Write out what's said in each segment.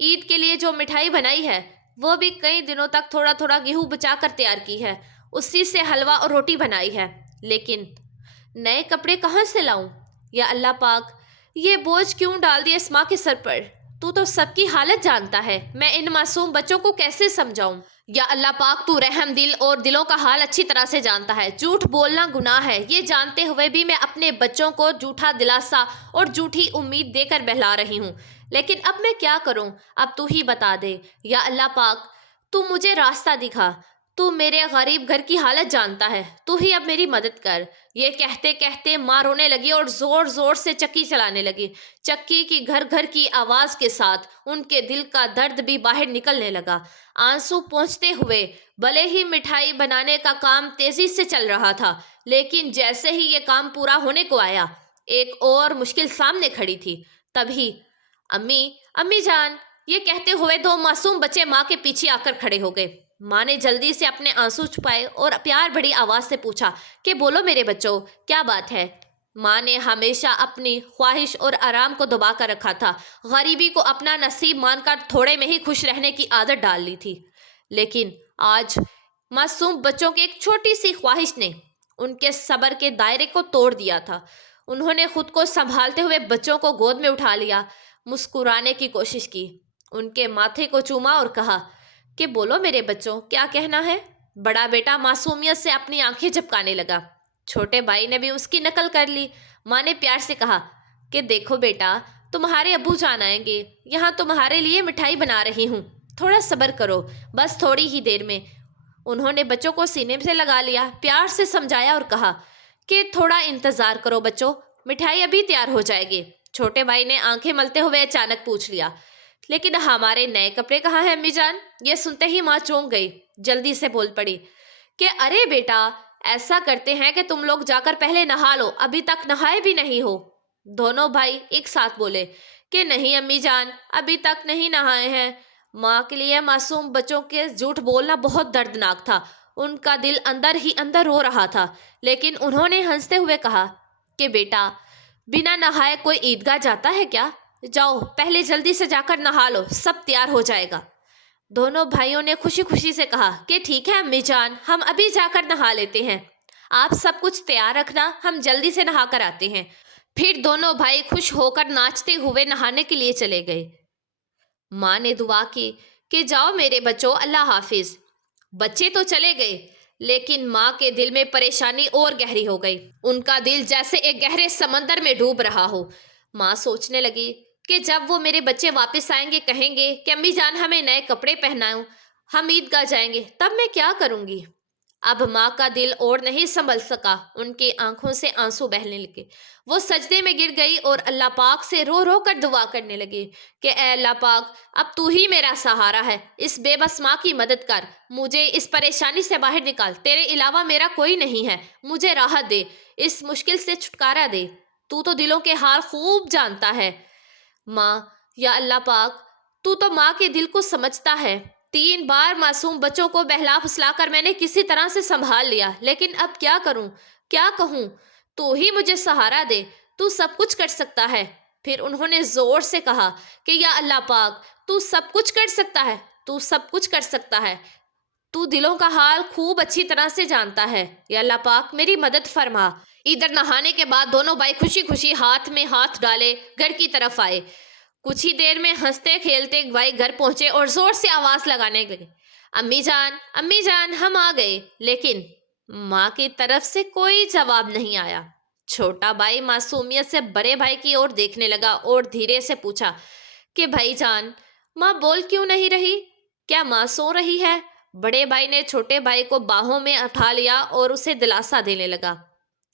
عید کے لیے جو مٹھائی بنائی ہے وہ بھی کئی دنوں تک تھوڑا تھوڑا گیہوں بچا کر تیار کی ہے، اسی سے حلوہ اور روٹی بنائی ہے، لیکن نئے کپڑے کہاں سے لاؤں؟ یا اللہ پاک، یہ بوجھ کیوں ڈال دیا اس ماں کے سر پر؟ تو سب کی حالت جانتا ہے، میں ان معصوم بچوں کو کیسے سمجھاؤں؟ یا اللہ پاک، تو رحم دل اور دلوں کا حال اچھی طرح سے جانتا ہے، جھوٹ بولنا گناہ ہے، یہ جانتے ہوئے بھی میں اپنے بچوں کو جھوٹا دلاسا اور جھوٹی امید دے کر بہلا رہی ہوں، لیکن اب میں کیا کروں؟ اب تو ہی بتا دے یا اللہ پاک، تو مجھے راستہ دکھا، تو میرے غریب گھر کی حالت جانتا ہے، تو ہی اب میری مدد کر۔ یہ کہتے کہتے ماں رونے لگی اور زور زور سے چکی چلانے لگی۔ چکی کی گھر گھر کی آواز کے ساتھ ان کے دل کا درد بھی باہر نکلنے لگا۔ آنسو پہنچتے ہوئے بھلے ہی مٹھائی بنانے کا کام تیزی سے چل رہا تھا، لیکن جیسے ہی یہ کام پورا ہونے کو آیا، ایک اور مشکل سامنے کھڑی تھی۔ تبھی امی، امی جان، یہ کہتے ہوئے دو معصوم بچے ماں کے پیچھے آ کر کھڑے ہو گئے۔ ماں نے جلدی سے اپنے آنسو چھپائے اور پیار بڑی آواز سے پوچھا کہ بولو میرے بچوں، کیا بات ہے؟ ماں نے ہمیشہ اپنی خواہش اور آرام کو دبا کر رکھا تھا، غریبی کو اپنا نصیب مان کر تھوڑے میں ہی خوش رہنے کی عادت ڈال لی تھی، لیکن آج معصوم بچوں کی ایک چھوٹی سی خواہش نے ان کے صبر کے دائرے کو توڑ دیا تھا۔ انہوں نے خود کو سنبھالتے ہوئے بچوں کو گود میں اٹھا لیا، مسکرانے کی کوشش کی، ان کے ماتھے کو چوما اور کہا کہ بولو میرے بچوں، کیا کہنا ہے؟ بڑا بیٹا معصومیت سے اپنی آنکھیں جھپکانے لگا۔ چھوٹے بھائی نے بھی اس کی نقل کر لی۔ ماں نے پیار سے کہا کہ دیکھو بیٹا، تمہارے ابو جان آئیں گے، یہاں تمہارے لیے مٹھائی بنا رہی ہوں، تھوڑا صبر کرو، بس تھوڑی ہی دیر میں۔ انہوں نے بچوں کو سینے سے لگا لیا، پیار سے سمجھایا اور کہا کہ تھوڑا انتظار کرو بچوں، مٹھائی ابھی تیار ہو جائے گی۔ چھوٹے بھائی نے آنکھیں ملتے ہوئے اچانک پوچھ لیا، لیکن ہمارے نئے کپڑے کہاں ہیں امی جان؟ یہ سنتے ہی ماں چونک گئی، جلدی سے بول پڑی کہ ارے بیٹا، ایسا کرتے ہیں کہ تم لوگ جا کر پہلے نہا لو، ابھی تک نہائے بھی نہیں ہو۔ دونوں بھائی ایک ساتھ بولے کہ نہیں امی جان، ابھی تک نہیں نہائے ہیں۔ ماں کے لیے معصوم بچوں کے جھوٹ بولنا بہت دردناک تھا، ان کا دل اندر ہی اندر رو رہا تھا، لیکن انہوں نے ہنستے ہوئے کہا کہ بیٹا، بنا نہائے کوئی عیدگاہ جاتا ہے کیا؟ جاؤ پہلے جلدی سے جا کر نہا لو، سب تیار ہو جائے گا۔ دونوں بھائیوں نے خوشی خوشی سے کہا کہ ٹھیک ہے امی جان، ہم ابھی جا کر نہا لیتے ہیں، آپ سب کچھ تیار رکھنا، ہم جلدی سے نہا کر آتے ہیں۔ پھر دونوں بھائی خوش ہو کر ناچتے ہوئے نہانے کے لیے چلے گئے۔ ماں نے دعا کی کہ جاؤ میرے بچوں، اللہ حافظ۔ بچے تو چلے گئے، لیکن ماں کے دل میں پریشانی اور گہری ہو گئی، ان کا دل جیسے ایک گہرے سمندر میں ڈوب رہا ہو۔ ماں سوچنے لگی کہ جب وہ میرے بچے واپس آئیں گے، کہیں گے کہ امی جان ہمیں نئے کپڑے پہناؤ، ہم عیدگاہ جائیں گے، تب میں کیا کروں گی؟ اب ماں کا دل اور نہیں سنبھل سکا، ان کی آنکھوں سے آنسو بہنے لگے، وہ سجدے میں گر گئی اور اللہ پاک سے رو رو کر دعا کرنے لگی کہ اے اللہ پاک، اب تو ہی میرا سہارا ہے، اس بے بس ماں کی مدد کر، مجھے اس پریشانی سے باہر نکال، تیرے علاوہ میرا کوئی نہیں ہے، مجھے راحت دے، اس مشکل سے چھٹکارا دے، تو دلوں کے حال خوب جانتا ہے۔ ماں، یا اللہ پاک، تو ماں کے دل کو سمجھتا ہے۔ 3 بار معصوم بچوں کو بہلا پھسلا کر میں نے کسی طرح سے سنبھال لیا، لیکن اب کیا کروں، کیا کہوں؟ تو ہی مجھے سہارا دے، تو سب کچھ کر سکتا ہے۔ پھر انہوں نے زور سے کہا کہ یا اللہ پاک، تو سب کچھ کر سکتا ہے، تو سب کچھ کر سکتا ہے، تو دلوں کا حال خوب اچھی طرح سے جانتا ہے، یا اللہ پاک میری مدد فرما۔ ادھر نہانے کے بعد دونوں بھائی خوشی خوشی ہاتھ میں ہاتھ ڈالے گھر کی طرف آئے۔ کچھ ہی دیر میں ہنستے کھیلتے بھائی گھر پہنچے اور زور سے آواز لگانے لگے، امی جان ہم آ گئے، لیکن ماں کی طرف سے کوئی جواب نہیں آیا۔ چھوٹا بھائی معصومیت سے بڑے بھائی کی اور دیکھنے لگا اور دھیرے سے پوچھا کہ بھائی جان، ماں بول کیوں نہیں رہی؟ کیا ماں سو رہی ہے؟ بڑے بھائی نے چھوٹے بھائی کو باہوں میں اٹھا لیا اور اسے دلاسا دینے لگا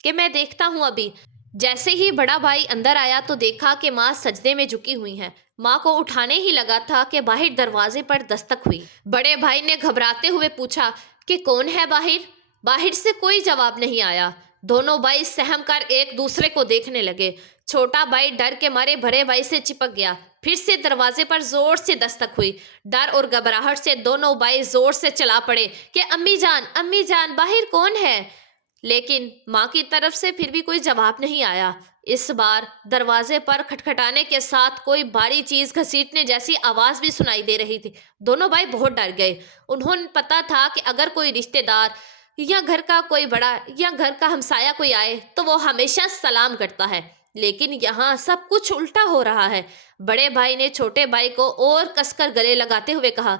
کہ میں دیکھتا ہوں ابھی۔ جیسے ہی بڑا بھائی اندر آیا تو دیکھا کہ ماں سجدے میں جھکی ہوئی ہیں۔ ماں کو اٹھانے ہی لگا تھا کہ باہر دروازے پر دستک ہوئی۔ بڑے بھائی نے گھبراتے ہوئے پوچھا کہ کون ہے باہر؟ باہر سے کوئی جواب نہیں آیا۔ دونوں بھائی سہم کر ایک دوسرے کو دیکھنے لگے۔ چھوٹا بھائی ڈر کے مارے بڑے بھائی سے چپک گیا۔ پھر سے دروازے پر زور سے دستک ہوئی۔ ڈر اور گھبراہٹ سے دونوں بھائی زور سے چلا پڑے کہ امی جان باہر کون ہے؟ لیکن ماں کی طرف سے پھر بھی کوئی جواب نہیں آیا۔ اس بار دروازے پر کھٹکھٹانے کے ساتھ کوئی بھاری چیز گھسیٹنے جیسی آواز بھی سنائی دے رہی تھی۔ دونوں بھائی بہت ڈر گئے۔ انہیں پتا تھا کہ اگر کوئی رشتہ دار یا گھر کا کوئی بڑا یا گھر کا ہمسایہ کوئی آئے تو وہ ہمیشہ سلام کرتا ہے، لیکن یہاں سب کچھ الٹا ہو رہا ہے۔ بڑے بھائی نے چھوٹے بھائی کو اور کس کر گلے لگاتے ہوئے کہا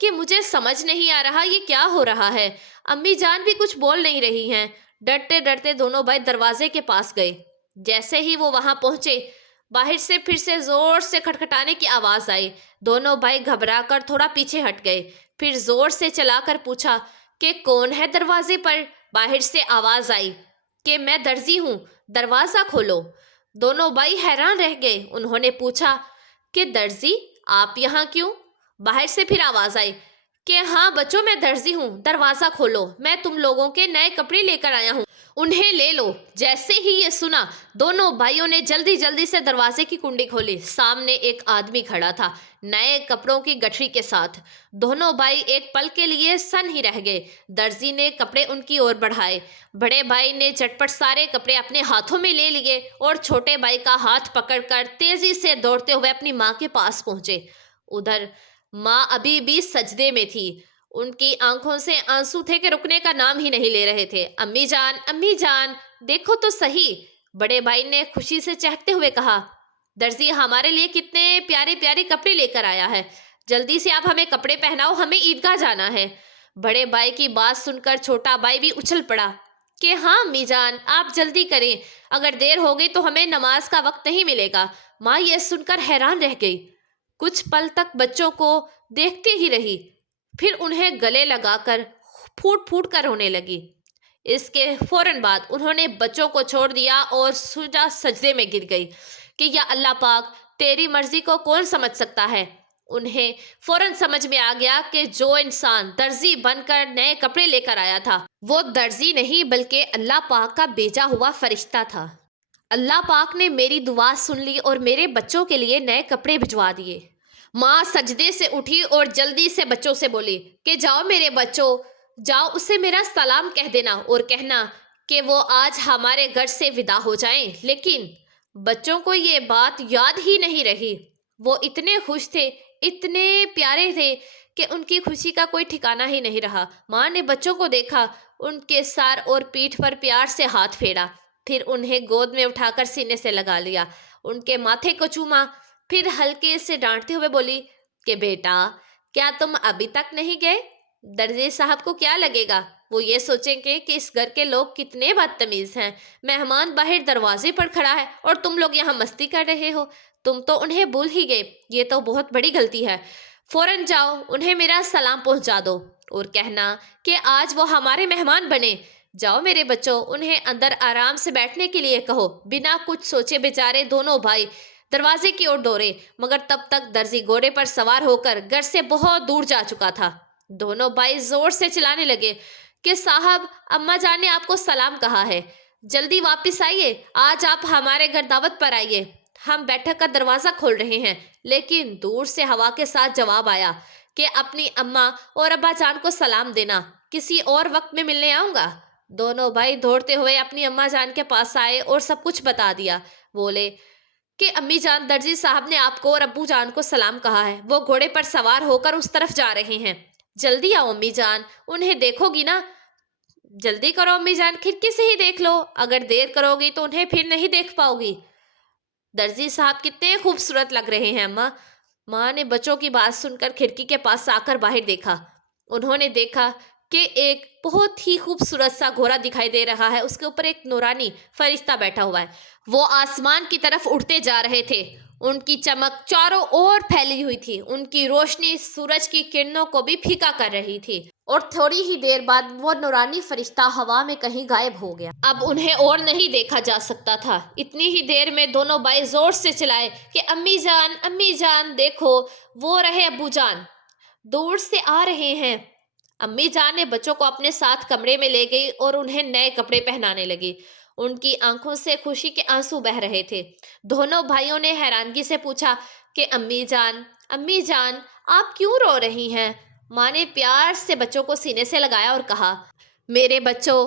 کہ مجھے سمجھ نہیں آ رہا یہ کیا ہو رہا ہے۔ امی جان بھی کچھ بول نہیں رہی ہیں۔ ڈرتے ڈرتے دونوں بھائی دروازے کے پاس گئے۔ جیسے ہی وہ وہاں پہنچے، باہر سے پھر سے زور سے کھٹکھٹانے کی آواز آئی۔ دونوں بھائی گھبرا کر تھوڑا پیچھے ہٹ گئے، پھر زور سے چلا کر پوچھا کہ کون ہے دروازے پر؟ باہر سے آواز آئی کہ میں درزی ہوں، دروازہ کھولو۔ دونوں بھائی حیران رہ گئے۔ انہوں نے پوچھا کہ درزی آپ یہاں کیوں؟ باہر سے پھر آواز آئی کہ ہاں بچوں میں درزی ہوں، دروازہ کھولو، میں تم لوگوں کے نئے کپڑے لے کر آیا ہوں، انہیں لے لو۔ جیسے ہی یہ سنا، دونوں بھائیوں نے جلدی جلدی سے دروازے کی کنڈی کھولی۔ سامنے ایک آدمی کھڑا تھا، نئے کپڑوں کی گٹھری کے ساتھ۔ دونوں بھائی ایک پل کے لیے سن ہی رہ گئے۔ درزی نے کپڑے ان کی اور بڑھائے۔ بڑے بھائی نے جھٹپٹ سارے کپڑے اپنے ہاتھوں میں لے لیے اور چھوٹے بھائی کا ہاتھ پکڑ کر تیزی سے دوڑتے ہوئے اپنی ماں کے پاس پہنچے۔ ادھر ماں ابھی بھی سجدے میں تھی۔ ان کی آنکھوں سے آنسو تھے کہ رکنے کا نام ہی نہیں لے رہے تھے۔ امی جان دیکھو تو صحیح، بڑے بھائی نے خوشی سے چہکتے ہوئے کہا۔ درزی ہمارے لیے کتنے پیارے پیارے کپڑے لے کر آیا ہے، جلدی سے آپ ہمیں کپڑے پہناؤ، ہمیں عیدگاہ جانا ہے۔ بڑے بھائی کی بات سن کر چھوٹا بھائی بھی اچھل پڑا کہ ہاں امی جان آپ جلدی کریں، اگر دیر ہو گئی تو ہمیں نماز کا وقت نہیں ملے گا۔ ماں یہ سن کر حیران رہ گئی، کچھ پل تک بچوں کو دیکھتی ہی رہی، پھر انہیں گلے لگا کر پھوٹ پھوٹ کر رونے لگی۔ اس کے فوراً بعد انہوں نے بچوں کو چھوڑ دیا اور سجا سجدے میں گر گئی کہ یا اللہ پاک تیری مرضی کو کون سمجھ سکتا ہے۔ انہیں فوراً سمجھ میں آ گیا کہ جو انسان درزی بن کر نئے کپڑے لے کر آیا تھا وہ درزی نہیں بلکہ اللہ پاک کا بھیجا ہوا فرشتہ تھا۔ اللہ پاک نے میری دعا سن لی اور میرے بچوں کے لیے نئے کپڑے بھجوا دیے۔ ماں سجدے سے اٹھی اور جلدی سے بچوں سے بولی کہ جاؤ میرے بچوں، جاؤ اسے میرا سلام کہہ دینا اور کہنا کہ وہ آج ہمارے گھر سے ودا ہو جائیں۔ لیکن بچوں کو یہ بات یاد ہی نہیں رہی۔ وہ اتنے خوش تھے، اتنے پیارے تھے کہ ان کی خوشی کا کوئی ٹھکانہ ہی نہیں رہا۔ ماں نے بچوں کو دیکھا، ان کے سر اور پیٹھ پر پیار سے ہاتھ پھیرا، پھر انہیں گود میں اٹھا کر سینے سے لگا لیا، ان کے ماتھے کو چوما، پھر ہلکے سے ڈانٹتے ہوئے بولی کہ بیٹا کیا تم ابھی تک نہیں گئے؟ درزی صاحب کو کیا لگے گا؟ وہ یہ سوچیں گے کہ اس گھر کے لوگ کتنے بدتمیز ہیں، مہمان باہر دروازے پر کھڑا ہے اور تم لوگ یہاں مستی کر رہے ہو، تم تو انہیں بھول ہی گئے، یہ تو بہت بڑی غلطی ہے۔ فوراً جاؤ انہیں میرا سلام پہنچا دو اور کہنا کہ آج وہ ہمارے مہمان بنے۔ جاؤ میرے بچوں، انہیں اندر آرام سے بیٹھنے کے لیے کہو۔ بنا کچھ سوچے بیچارے دونوں بھائی دروازے کی اور دوڑے، مگر تب تک درزی گھوڑے پر سوار ہو کر گھر سے بہت دور جا چکا تھا۔ دونوں بھائی زور سے چلانے لگے کہ صاحب اماں جان نے آپ کو سلام کہا ہے، جلدی واپس آئیے، آج آپ ہمارے گھر دعوت پر آئیے، ہم بیٹھک کا دروازہ کھول رہے ہیں۔ لیکن دور سے ہوا کے ساتھ جواب آیا کہ اپنی اماں اور ابا جان کو سلام دینا، کسی اور وقت میں ملنے آؤں گا۔ دونوں بھائی دوڑتے ہوئے اپنی اماں جان کے پاس آئے اور سب کچھ بتا دیا۔ بولے کہ امی جان درزی صاحب نے آپ کو اور ابو جان کو سلام کہا ہے، وہ گھوڑے پر سوار ہو کر اس طرف جا رہے ہیں، جلدی آؤ امی جان، انہیں دیکھو گی نا؟ جلدی کرو امی جان، کھڑکی سے ہی دیکھ لو، اگر دیر کرو گی تو انہیں پھر نہیں دیکھ پاؤ گی۔ درزی صاحب کتنے خوبصورت لگ رہے ہیں اماں۔ ماں نے بچوں کی بات سن کر کھڑکی کے پاس آ کر باہر دیکھا۔ انہوں نے دیکھا کہ ایک بہت ہی خوبصورت سا گھوڑا دکھائی دے رہا ہے، اس کے اوپر ایک نورانی فرشتہ بیٹھا ہوا ہے، وہ آسمان کی طرف اڑتے جا رہے تھے، ان کی چمک چاروں اور پھیلی ہوئی تھی، ان کی روشنی سورج کی کرنوں کو بھی پھیکا کر رہی تھی، اور تھوڑی ہی دیر بعد وہ نورانی فرشتہ ہوا میں کہیں غائب ہو گیا۔ اب انہیں اور نہیں دیکھا جا سکتا تھا۔ اتنی ہی دیر میں دونوں بھائی زور سے چلائے کہ امی جان دیکھو وہ رہے ابو جان، دور سے آ رہے ہیں۔ امی جان نے بچوں کو اپنے ساتھ کمرے میں لے گئی اور انہیں نئے کپڑے پہنانے لگی۔ ان کی آنکھوں سے خوشی کے آنسو بہہ رہے تھے۔ دونوں بھائیوں نے حیرانگی سے پوچھا کہ امی جان آپ کیوں رو رہی ہیں؟ ماں نے پیار سے بچوں کو سینے سے لگایا اور کہا میرے بچوں